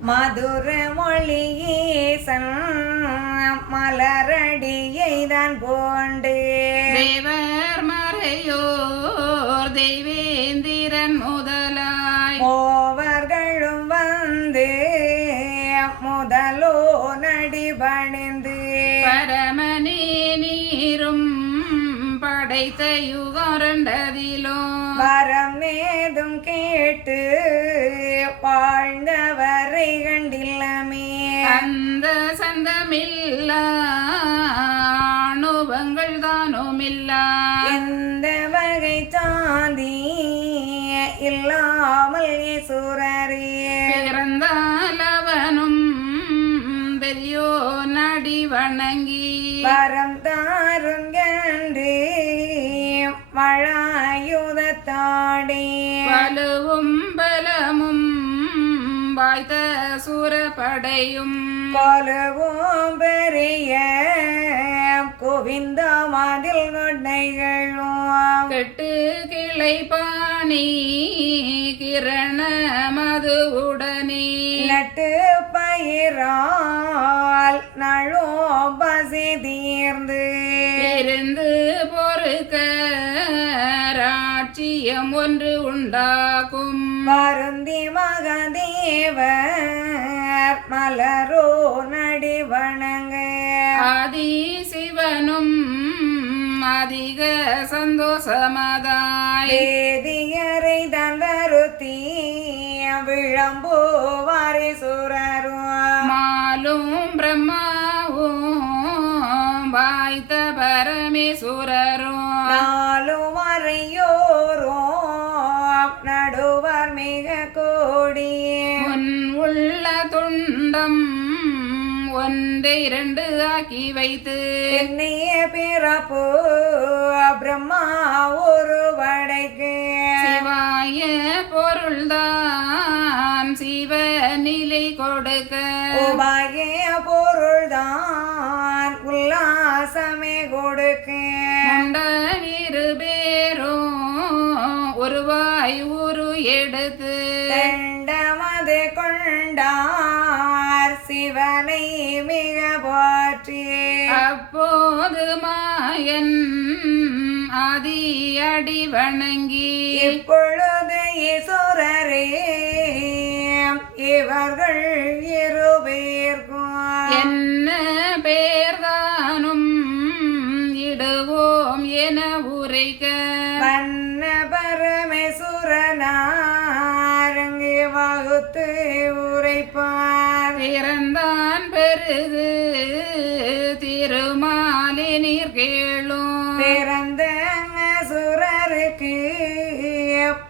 மதுர மொழியீசன் மலரடியை தான் போண்டு தேவர் மறையோர் தெய்வேந்திரன் முதலாய் மூவர்களும் வந்து முதலோ நடிபணிந்து பரமனே நீரும் படைத்த யுகரண்டதிலும் வரம் நேதும் கேட்டு வாழ்ந்தவரை கண்டில்லமே அந்த சந்தமில்லா அனுபங்கள் தானுமில்லா எந்த வகை சாந்தி இல்லாமல் சுரரே பிறந்தாலவனும் பெரியோ நடி வணங்கி வரம் தாருங்கன்று மழாயுதத்தாடே வலுவும் பலமும் வாய்த்த சூரப்படையும் கொலுவும் பெரிய கோவிந்த மதில் கொண்டைகளும் கெட்டு கிளை பாணி கிரண மதுவுடனே நட்டு பயிரால் நழோ பசி தீர்ந்து இருந்து பொறுக்க ராட்சியம் ஒன்று உண்டாக்கும் வருந்தி மகதேவர் மலரோ நடி வணங்க ஆதி சிவனும் அதிக சந்தோஷமதாய் வேதியரை தான் வருத்தி விளம்புவாரி சுரரும் மாலும் பிரம்மாவும் வாய்த்த பரமேஸ்வரரும் நாளும் வரையோரும் நடுவர் மிக கோடி உன் உள்ள துண்டம் ஒன்றை இரண்டு ஆக்கி வைத்து என்னைய பிறப்பு பிரம்மா ஒரு படைக்கு சிவாய பொருள்தான் சிவநிலை கொடுக்க உபாய பொருள்தான் உல்லாசமே கொடுக்க இரு பேரும் ஒருவாய் உரு எடுத்து தண்டமது கொண்டார் சிவனை மிக போற்றி அப்போது மாயன் ஆதி அடி வணங்கி இப்பொழுது ஈஸ்வரரே இவர்கள் இருவேர்க்கும் என்ன பேர்தானும் இடுவோம் என உரைக்க வண்ண பரமேஸ்வரனாரங்கு வகுத்து உரைப்பார் பிறந்தான் பெருது திருமாலே நீர் கேளும் பிறந்த சுரருக்கு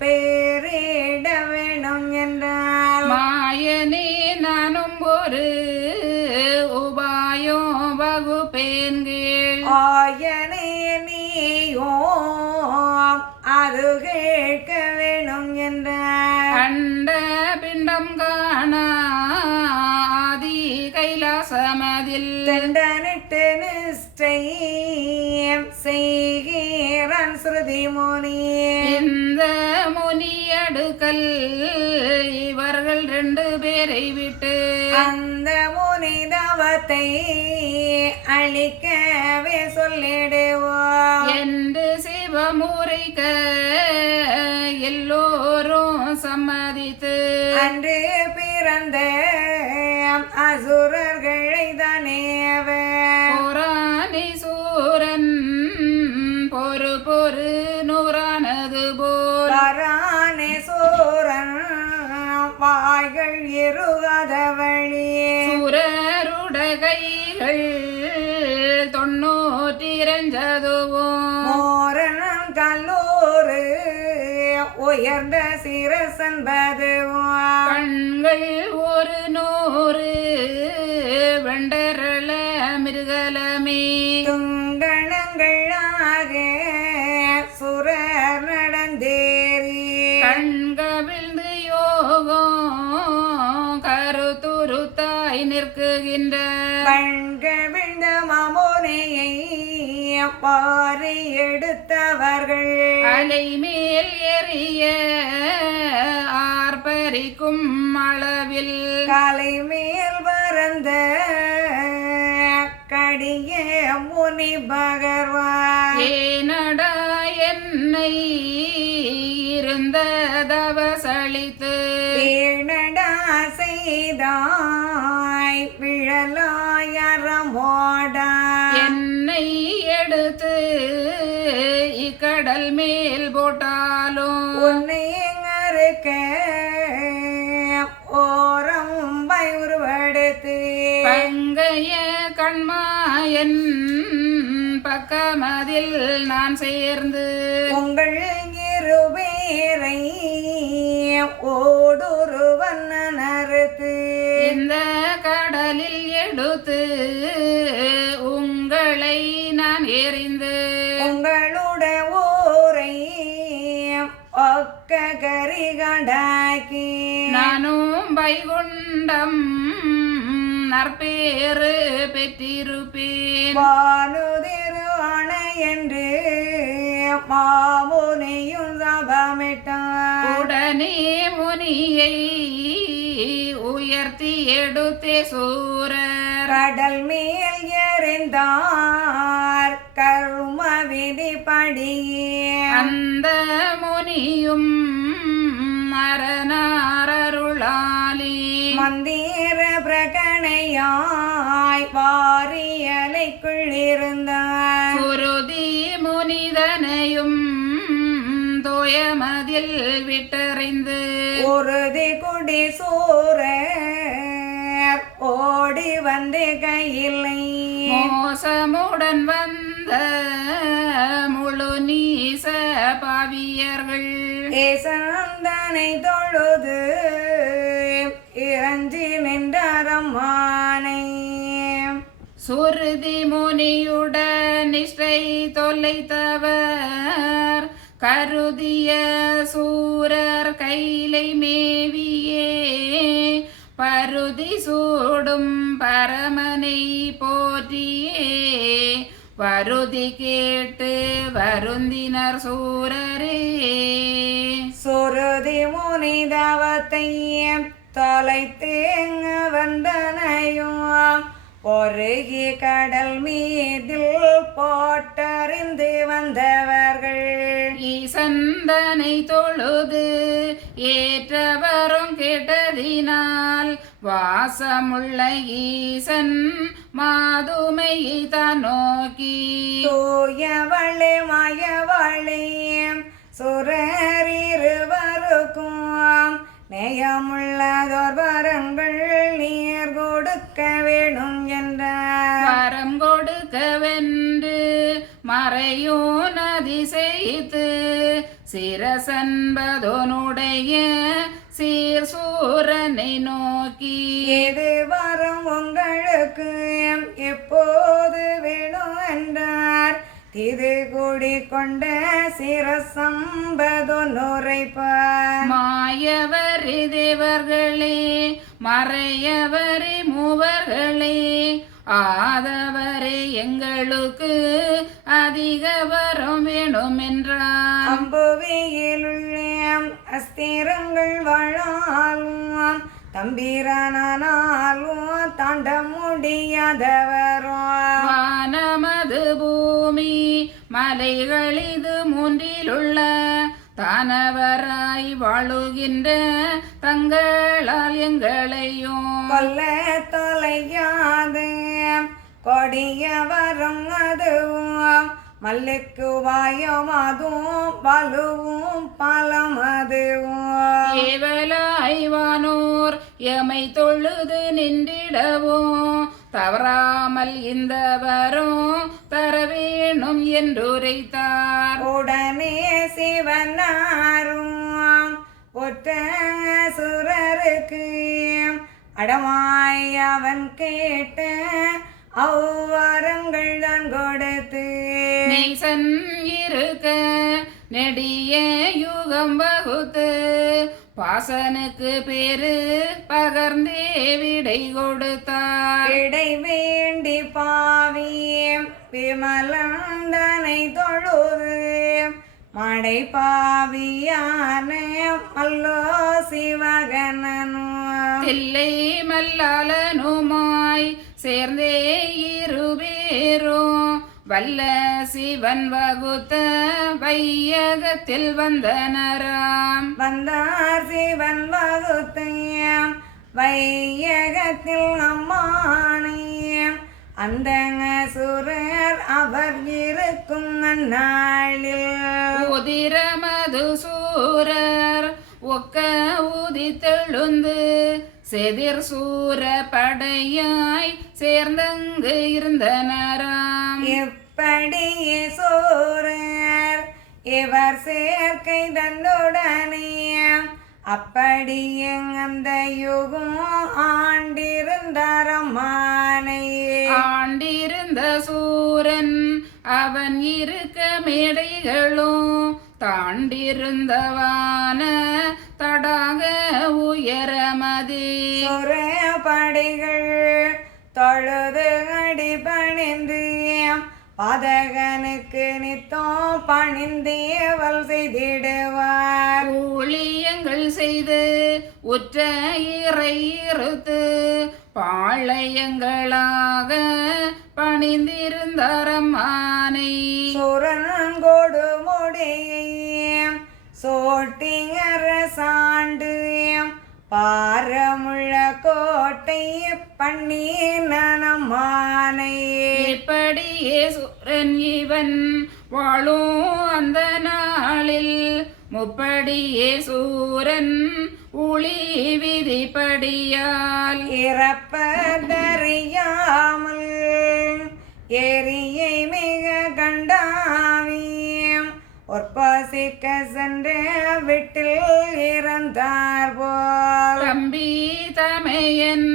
பேரிட வேணும் என்றால் மாயனே நானும் ஒரு உபாயம் வகுப்பேன்கள் ஆயனே நீயோ அது கேட்க வேணும் என்றார் அண்ட பிண்டம் காணா ஆதி கைலாசமதில் தண்டனிட்டு நிஷ்டை செய்கிறான் ஸ்ருதி முனி இந்த முனியடுக்கல் இவர்கள் ரெண்டு பேரை விட்டு அந்த முனி தவத்தை அழிக்கவே சொல்லிடுவோம் என்று சிவமுறைக்க எல்லோரும் சம்மதித்து அன்று பிறந்த அசுரர்களை தானேவ புராணி சூரன் பொறு பொறு நூறானது போல் வரானே சூரன் வாய்கள் இருகாத வழியே சூரருட கைகள் 90 மோரன் கல்லூரு உயர்ந்த சிரசன்பதுவான் கண்கள் 100 வெண்டரள மிருகலமே துங்கணங்களாக சுரர் நடந்தேறி கண்கவிழ்ந்து யோகம் கருத்துருத்தாய் நிற்குகின்ற கண்கவிழ்ந்த மாமுனையை பாரி எடுத்தவர்கள் அலை மேல் எறிய ஆர்ப்பரிக்கும் அளவில் காலை மேல் பரந்த கடிய முனி பகர்வான் ஏனடா என்னை இருந்த தவசளித்து பேணடா செய்தாய் பிழலாயரமோடா என்னை எடுத்து இக்கடல் மேல் போட்டாலும் உன்னை அறுக்க ஓரம்பை உருவெடுத்து பங்கைய கண்மாயன் பக்கமதில் நான் சேர்ந்து உங்கள் இருவேரை ஓடொருவன் அறுத்து இந்த கடலில் எடுத்து உங்களை நான் எறிந்து உங்களோட ஊரை ஒக்க கரிகடாக்கி நானும் வைகுண்டம் நற்பேறு பெற்றிருப்பேன் வானுதிரு அணை என்று மாமுனியும் சபமிட்டான் உடனே முனியை உயர்த்தி எடுத்தே சூரர் கடல் மேல் எறிந்தார் கர்ம விதிப்படியே அந்த முனியும் மரணாரருளாலி மந்திர பிரகணையாய் வாரியலைக்குள் இருந்தார் சுருதி முனிதனையும் தோயமதில் விட்டறிந்து உறுதி குடி சூரர் ஓடி வந்து கையில்லை மோசமுடன் வந்த முழு நீச பாவியர்கள் ஏசந்தனை தொழுது இறஞ்சி நின்றரம்மானை சுருதி முனியுடன் நிஷ்டை தொலைத்தவர் கருதிய சூரர் கைலை மேவியே பருதி சூடும் பரமனை போற்றியே வருதி கேட்டு வருந்தினர் சூரரே சுருதி முனிதவத்தை தொலைத்து வந்தனையும் பொருகி கடல் மீதில் போட்டறிந்து வந்தவர்கள் ஈசந்தனை தொழுது ஏற்றவரும் கேட்டதினால் வாசமுள்ள ஈசன் மாதுமையை தான் நோக்கி தூயவளே மாயவளே சுரர் இருவருக்கும் நேயமுள்ளதோர் வரங்கள் நீர் கொடுக்க வேணும் என்றார் வரம் கொடுக்கவென்று மறையோ நதி செய்து சிரசன்பதோனுடைய சீர் சூரனை நோக்கி எது வரும் உங்களுக்கு எப்போது வேணும் என்றார் திது கூடி கொண்ட சிரசம்பதோ நுரைப்பார் மாயவரி தேவர்களே மறையவரி மூவர்களே ஆதவரே எங்களுக்கு அதிக வரம் வேணும் என்றார் அம்புவியிலுள்ள அஸ்திரங்கள் வாழாலும் தம்பிரானாலும் தாண்ட முடியாதவரோ வானமது பூமி மலைகள் இது மூன்றிலுள்ள தானவராய் வாழுகின்ற தங்களால் எங்களையும் கொல்ல தொலையாது கொடிய வரம் அதுவும் மல்லுக்கு வாயம் அதுவும் பலுவும் பலம் அதுவும் ஏவலாய்வானோர் எமை தொழுது நின்றிடவும் தவறாமல் இந்த வரும் தர வேணும் என்றுரைத்தார் உடனே சிவனாரும் ஒற்ற சுரருக்கு அடமாய் அவன் கேட்ட அவ்வரங்கள் தான் கொடுத்து நேசன் இருக்க நெடிய யுகம் வகுத்து பாசனுக்கு பேரு பகர்ந்தே விடை கொடுத்தார் இடை வேண்டி பாவியம் விமலந்தனை தொழுது மடை பாவியான மல்லோ சிவகனனும் தில்லை மல்லாளனுமாய் சேர்ந்தே இருபேரும் வல்ல சிவன் வகுத்த வையகத்தில் வந்தனராம். வந்தார் சிவன் வகுத்தையம் வையகத்தில் நம்மானையம் அந்தங்க சுரர் அவர் இருக்கும் அந்நாளில் உதிரமது சூரர் ஒக்க ஊதித்தெழுந்து செதிர் சூர படையாய் சேர்ந்தங்கு இருந்தனராம். இப்படியே சூரர் இவர் சேர்க்கை தன்னுடனே அப்படியே அந்த யுகம் ஆண்டிருந்தாரம்மானை. ஆண்டிருந்த சூரன் அவன் இருக்க மேடைகளும் தாண்டிருந்தவான தடாக உயரமதி. சுரப்படைகள் தொழுது அடி பணிந்து பாதகனுக்கு நித்தம் பணிந்தேவல் செய்திடுவார். ஊழியங்கள் செய்து உற்ற இறை இருத்து பாளையங்களாக பணிந்திருந்தாரம்மானை. சுரங்கோடு முடியும் சோட்டிங்கர சாண்டு பாரமுள்ள கோட்டை பண்ணி நனமானை. இப்படியே சூரன் இவன் வாழும் அந்த நாளில் முப்படியே சூரன் ஊழி விதிப்படியால் இறப்பதறியாமல் எரியை மிக கண்டாவியம் ஒற்பசிக்க சென்ற வீட்டில் இறந்தார் போல். தம்பி தமையன்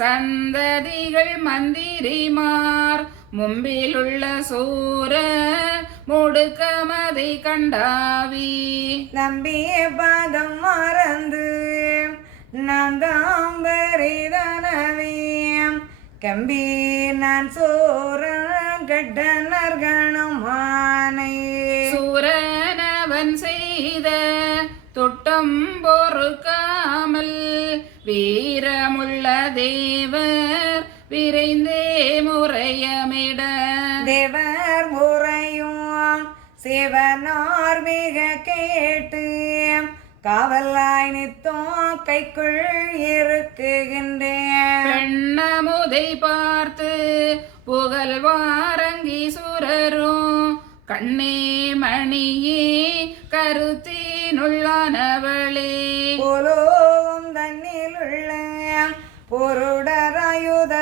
சந்ததிகள் மந்திரிமார் மும்பிலுள்ள சூர முடுக்கமதை கண்டாவி. நம்பிய பாதம் மறந்து நான் தாம் பெரிதனவியம் கம்பி நான் சூரன் கட்டனர் கணமானை. சூரனவன் செய்த தொட்டம் பொறுக்காமல் வீரமுள்ள தேவர் விரைந்தே முறையமிட. தேவர் முறையும் சிவனார் மிக கேட்டு காவலாய் நித்தம் கைக்குள் இருக்குகின்றேன். பெண்ணமுதை பார்த்து புகழ்வாரங்கி சுரரும் கண்ணே மணியே கருத்தினுள்ளானவளே. புலோகம் தன்னிலுள்ள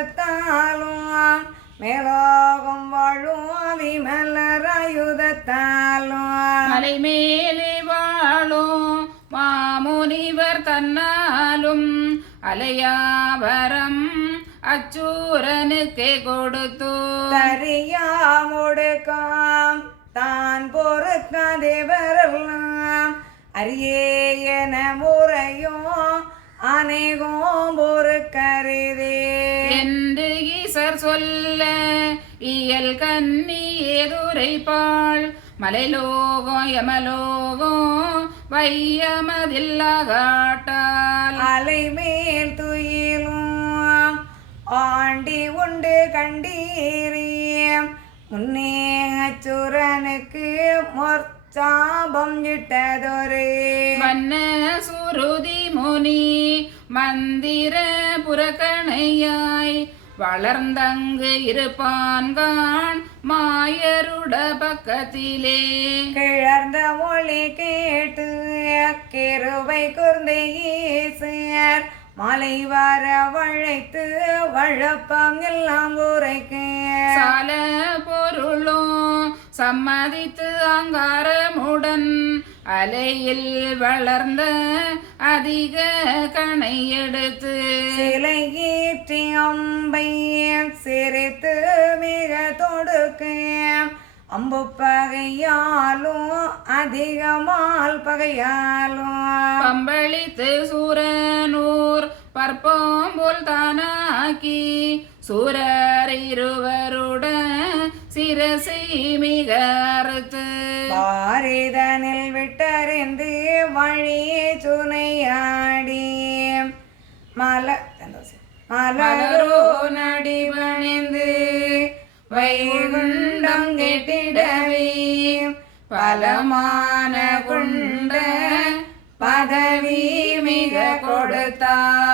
பொருடராயுதத்தாலும் மேலோகம் வாழும் விமலராயுதத்தாலும் மலை மேலே வாழும் மாமுனிவர் தன்னாலும் அலையாவரம் அச்சூரனுக்கே கொடுத்து தரியாமுடுக்காம் தான் பொறுக்காதேவரெல்லாம் அரியேன முறையும் அநேகம் பொறுக்கருதே என்று ஈசர் சொல்ல இயல் கண்ணி ஏதுரைப்பாள். மலைலோகம் யமலோகம் வையமதில்லாகாட்டால் அலைமேல் துயிலும் ஆண்டி உண்டு கண்டீரியம் முன்னே அச்சுரனுக்கு மொற்சாபம் இட்டதொரு வண்ண சுருதி முனி மந்திர புறக்கணையாய் வளர்ந்தங்கு இருப்பான்கான் மாயருட பக்கத்திலே. கிளர்ந்த மொழி கேட்டு கிருபை குர்ந்து ஈசர் மலை வர வழைத்து வழப்பம் எல்லாம் உரைக்க சால பொருளும் சம்மதித்து அங்காரமுடன் அலையில் வளர்ந்த அதிக கணை எடுத்து சிலை ஈற்றி அம்பை சிரித்து மிக தொடுக்க அம்பு பகையாலும் அதிகமால் பகையாலும் பம்பளித்து சூரனூர் பற்பம் போல் தானாக்கி சூரர் இருவருட சிரசை மிக அறுத்து பாரிதனில் விட்டறிந்து வழியே சுனையாடி மலரோ நடிபணிந்து வைகுண்டம் கெட்டிடவே பலமான குண்ட பதவி மிக கொடுத்தார்